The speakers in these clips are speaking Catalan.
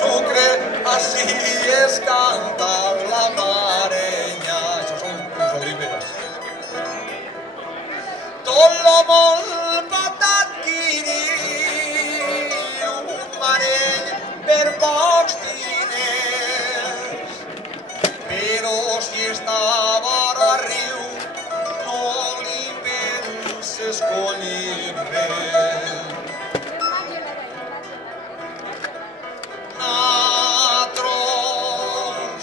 sucre, així es canta la marenya. Això són les olives. Tot lo món pot adquirir un mareny per pocs diners, però si està vora riu no li penses collir res. Nosaltres,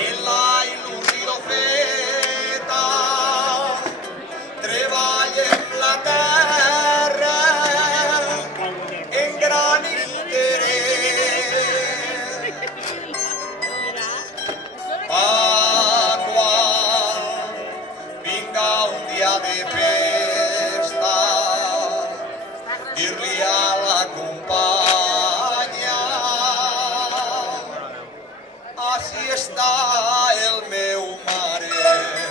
en la il·lusió feta, treballem la terra en gran interès. Quan vinga un dia de festa, dir-li a la companya: així està el meu mareny.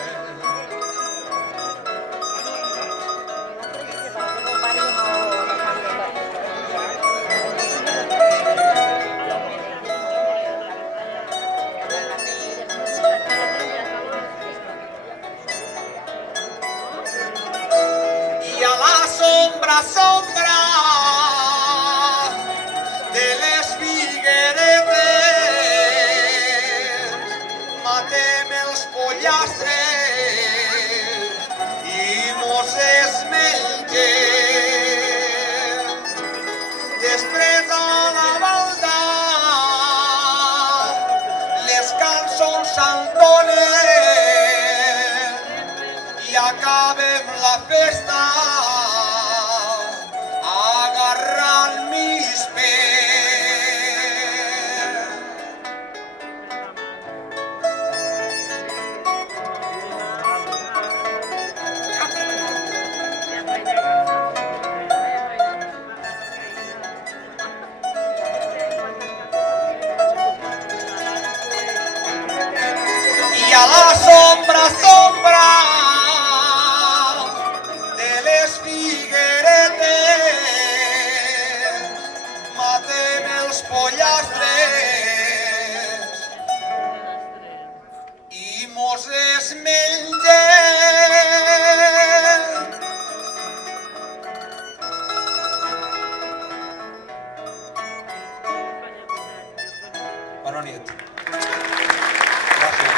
I a la sombra de les figueretes matem els pollastres i mos esmengem. Després a la balda les cançons s'entonen i acabem la festa agarrant mis peus. I a la sombra de les figueretes matem els pollastres i mos esmengem. Bona nit. Gràcies.